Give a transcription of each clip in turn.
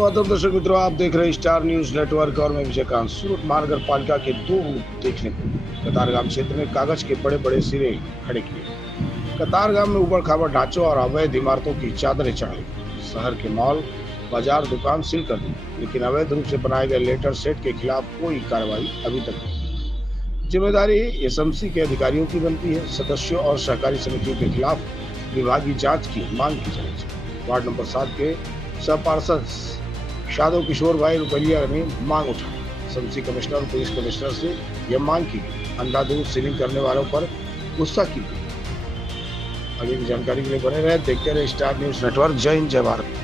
तो आदम दर्शक मित्रों, आप देख रहे हैं स्टार न्यूज नेटवर्क और मैं विजयकांत। सूरत महानगर पालिका के दो रूप देखने को कतारगाम क्षेत्र में कागज के बड़े बड़े सिरे खड़े किए। कतारगाम में उबड़ खाबड़ ढांचों और अवैध इमारतों की चादरें चढ़ाई। शहर के मॉल बाजार दुकान सील कर दी, लेकिन अवैध रूप से बनाए गए लेटर सेट के खिलाफ कोई कार्रवाई अभी तक नहीं। जिम्मेदारी एसएमसी के अधिकारियों की बनती है। सदस्यों और सहकारी समितियों के खिलाफ विभागीय जांच की मांग की जाए। वार्ड नंबर 7 के सह पार्षद शादव किशोर भाई रुपैया ने मांग उठाई। एसएमसी कमिश्नर और पुलिस कमिश्नर से यह मांग की गई। अंधाधुंध सीलिंग करने वालों पर गुस्सा की गई। आगे की जानकारी के लिए बने रहे, देखते रहे स्टार न्यूज नेटवर्क। जय हिंद, जय भारत।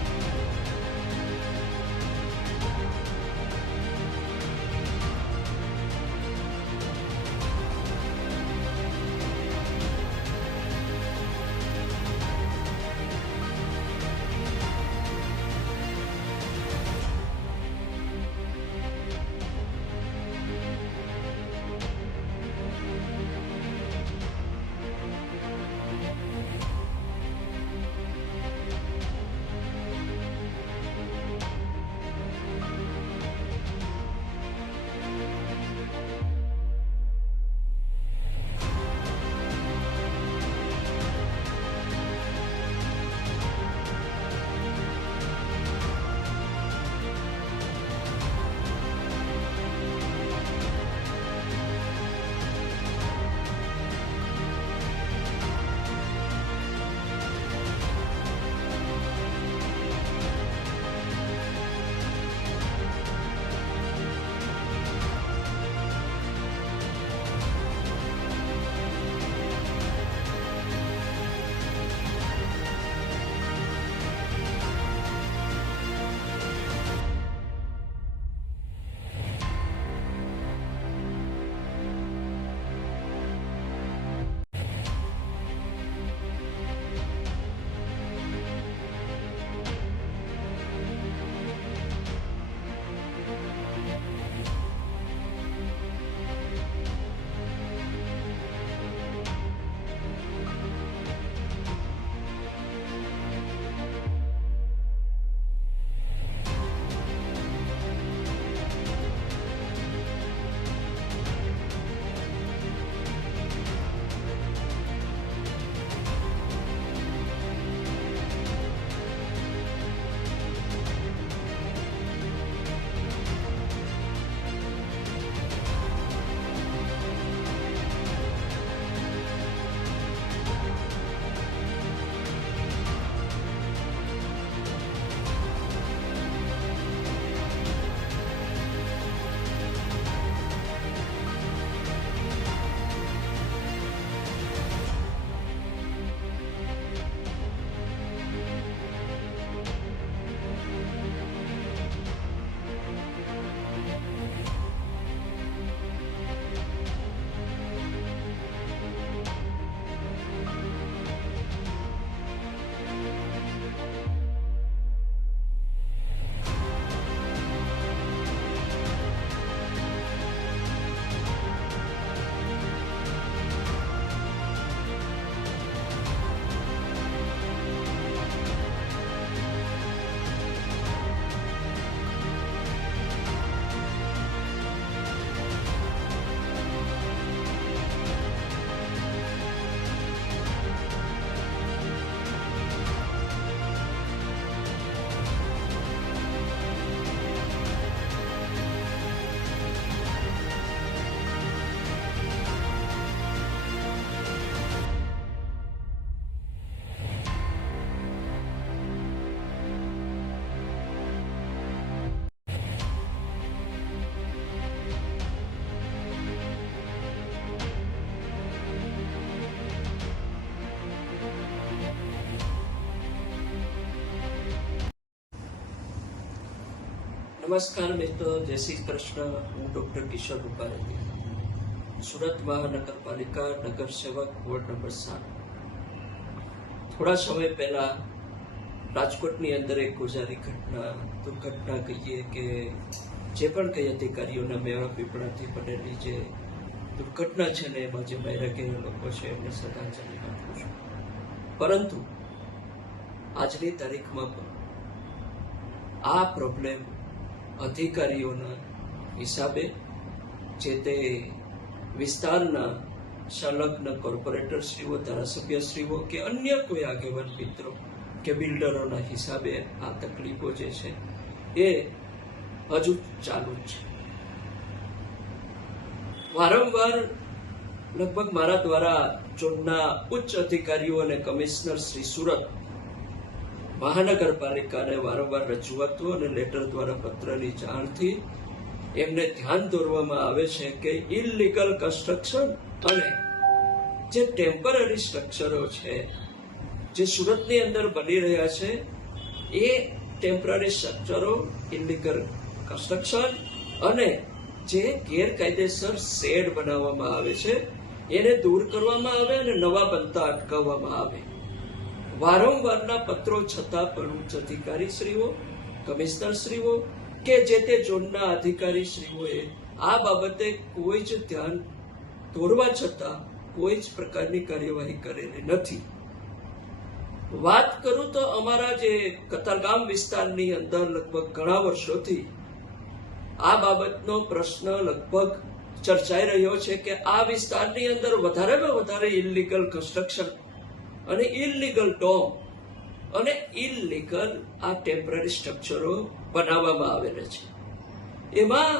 નમસ્કાર મિત્રો, જય શ્રી કૃષ્ણ. હું ડૉક્ટર કિશોર રૂપારેલી, સુરત મહાનગરપાલિકા નગર સેવક, વોર્ડ નંબર 7. થોડા સમય પહેલા રાજકોટની અંદર એક ગોઝારી દુર્ઘટના કહીએ કે જે પણ કઈ અધિકારીઓના મેળા પીપળાથી બનેલી જે દુર્ઘટના છે ને, એમાં જે માર્યા ગયેલા લોકો છે એમને શ્રદ્ધાંજલિ આપું છું. પરંતુ આજની તારીખમાં પણ આ પ્રોબ્લેમ અધિકારીઓના હિસાબે જે તે વિસ્તારના સંલગ્ન કોર્પોરેટરશ્રીઓ, ધારાસભ્યશ્રીઓ કે અન્ય કોઈ આગેવાન મિત્રો કે બિલ્ડરોના હિસાબે આ તકલીફો જે છે એ હજુ ચાલુ જ છે. વારંવાર લગભગ મારા દ્વારા ઝોનના ઉચ્ચ અધિકારીઓ અને કમિશનર શ્રી સુરત મહાનગરપાલિકાને વારંવાર રજૂઆતો અને લેટર દ્વારા પત્રની જાણથી એમને ધ્યાન દોરવામાં આવે છે કે ઇલીગલ કન્સ્ટ્રક્શન અને જે ટેમ્પરરી સ્ટ્રક્ચરો છે જે સુરતની અંદર બની રહ્યા છે એ ટેમ્પરરી સ્ટ્રક્ચરો, ઇલીગલ કન્સ્ટ્રક્શન અને જે ગેરકાયદેસર શેડ બનાવવામાં આવે છે એને દૂર કરવામાં આવે અને નવા બનતા અટકાવવામાં આવે. વારંવારના પત્રો છતાં પણ ઉચ્ચ અધિકારીશ્રીઓ, કમિશનરશ્રીઓ કે જે તે ઝોનના અધિકારીશ્રીઓએ આ બાબતે કોઈ જ ધ્યાન દોરવા છતાં કોઈ જ પ્રકારની કાર્યવાહી કરેલી નથી. વાત કરું તો અમારા જે કતારગામ વિસ્તારની અંદર લગભગ ઘણા વર્ષોથી આ બાબતનો પ્રશ્ન લગભગ ચર્ચાઈ રહ્યો છે કે આ વિસ્તારની અંદર વધારેમાં વધારે ઇલીગલ કન્સ્ટ્રક્શન અને ઇલીગલ ડોમ અને ઇલીગલ આ ટેમ્પરરી સ્ટ્રક્ચરો બનાવવામાં આવેલા છે. એમાં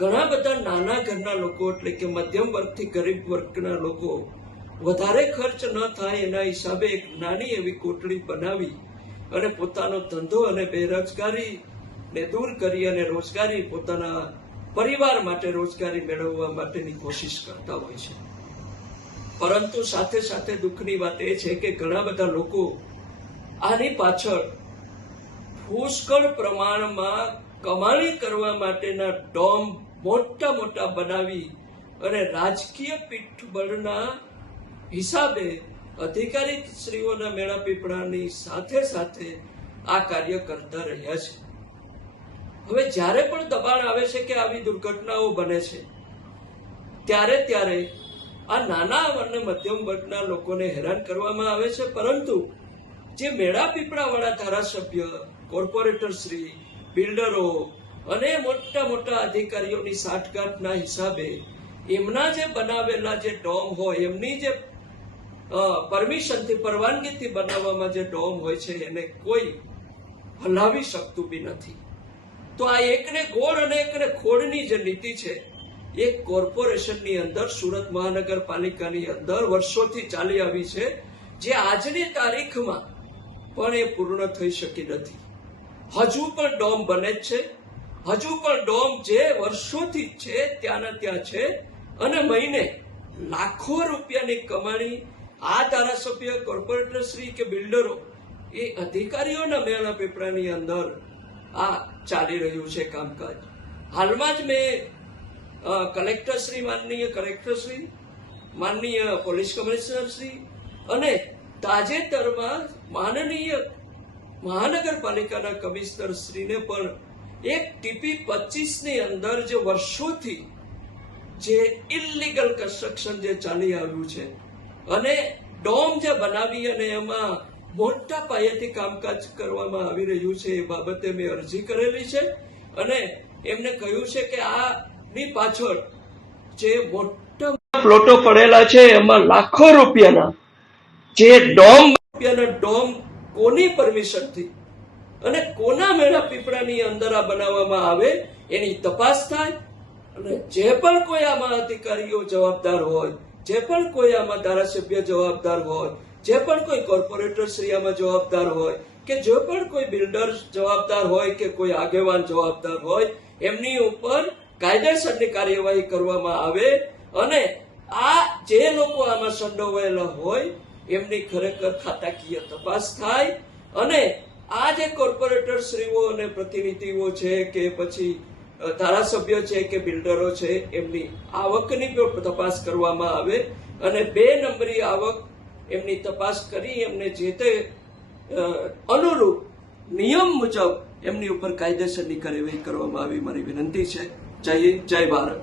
ઘણા બધા નાના ઘરના લોકો એટલે કે મધ્યમ વર્ગથી ગરીબ વર્ગના લોકો વધારે ખર્ચ ન થાય એના હિસાબે એક નાની એવી કોટડી બનાવી અને પોતાનો ધંધો અને બેરોજગારીને દૂર કરી અને રોજગારી પોતાના પરિવાર માટે રોજગારી મેળવવા માટેની કોશિશ કરતા હોય છે. પરંતુ સાથે સાથે દુઃખની વાત એ છે કે ઘણા બધા લોકો આની પાછળ પુષ્કળ પ્રમાણમાં કમાણી કરવા માટેના ડોમ મોટા મોટા બનાવી અને રાજકીય પીઠબળના હિસાબે અધિકારીશ્રીઓના મેળાપીપળાની સાથે સાથે આ કાર્ય કરતા રહ્યા છે. હવે જ્યારે પણ દબાણ આવે છે કે આવી દુર્ઘટનાઓ બને છે ત્યારે આ નાના અને મધ્યમ વર્ગના લોકોને હેરાન કરવામાં આવે છે. પરંતુ જે મેળાપીપળાવાળા ધારાસભ્ય, કોર્પોરેટરશ્રી, બિલ્ડરો અને મોટા મોટા અધિકારીઓની સાઠગાંઠના હિસાબે એમના જે બનાવેલા જે ડોમ હોય, એમની જે પરમિશનથી, પરવાનગીથી બનાવવામાં જે ડોમ હોય છે એને કોઈ હલાવી શકતું બી નથી. તો આ એકને ગોળ અને એકને ખોળની જે નીતિ છે એ કોર્પોરેશનની અંદર, સુરત મહાનગરપાલિકાની અંદર વર્ષોથી ચાલી આવી છે, જે આજની તારીખમાં પણ એ પૂર્ણ થઈ શકી નથી. હજુ પણ ડોમ બને જ છે, હજુ પણ ડોમ જે વર્ષોથી છે ત્યાંના ત્યાં છે અને મહિને લાખો રૂપિયાની કમાણી આ ધારાસભ્ય, કોર્પોરેટરશ્રી કે બિલ્ડરો એ અધિકારીઓના મેળાપીપળાની અંદર આ ચાલી રહ્યું છે કામકાજ. હાલમાં જ મેં કલેક્ટરશ્રી, માનનીય કલેક્ટરશ્રી, માનનીય પોલીસ કમિશનરશ્રી અને તાજેતરમાં માનનીય મહાનગરપાલિકાના કમિશનરશ્રીને પણ એક ટીપી 25ની અંદર જે વર્ષોથી જે ઇલીગલ કન્સ્ટ્રક્શન જે ચાલી આવ્યું છે અને ડોમ જે બનાવી અને એમાં મોટા પાયેથી કામકાજ કરવામાં આવી રહ્યું છે એ બાબતે મેં અરજી કરેલી છે અને એમને કહ્યું છે કે આની પાછળ જે મોટા પ્લોટો પડેલા છે એમાં લાખો રૂપિયાના જે ડોમ કોની પરમિશનથી અને કોના મેળાપીપળાની અંદર આ બનાવવામાં આવે એની તપાસ થાય અને જે પણ કોઈ આમાં અધિકારીઓ જવાબદાર હોય, જે પણ કોઈ આમાં ધારાસભ્ય જવાબદાર હોય, જે પણ કોઈ કોર્પોરેટર શ્રી આમાં જવાબદાર હોય કે જે પણ કોઈ બિલ્ડર જવાબદાર હોય કે કોઈ આગેવાન જવાબદાર હોય, એમની ઉપર કાયદેસરની કાર્યવાહી કરવામાં આવે અને આ જે લોકો આમાં સંડોવાયેલા હોય એમની ખરેખર ખાતાકીય તપાસ થાય અને આ જે કોર્પોરેટર શ્રીઓ અને પ્રતિનિધિઓ છે કે પછી ધારાસભ્ય છે કે બિલ્ડરો છે એમની આવકની પણ તપાસ કરવામાં આવે અને 2 નંબરી આવક એમની તપાસ કરી એમને જે તે અનુરૂપ નિયમ મુજબ એમની ઉપર કાયદેસરની કાર્યવાહી કરવામાં આવી મારી વિનંતી છે. જય હિન્દ, જય ભારત.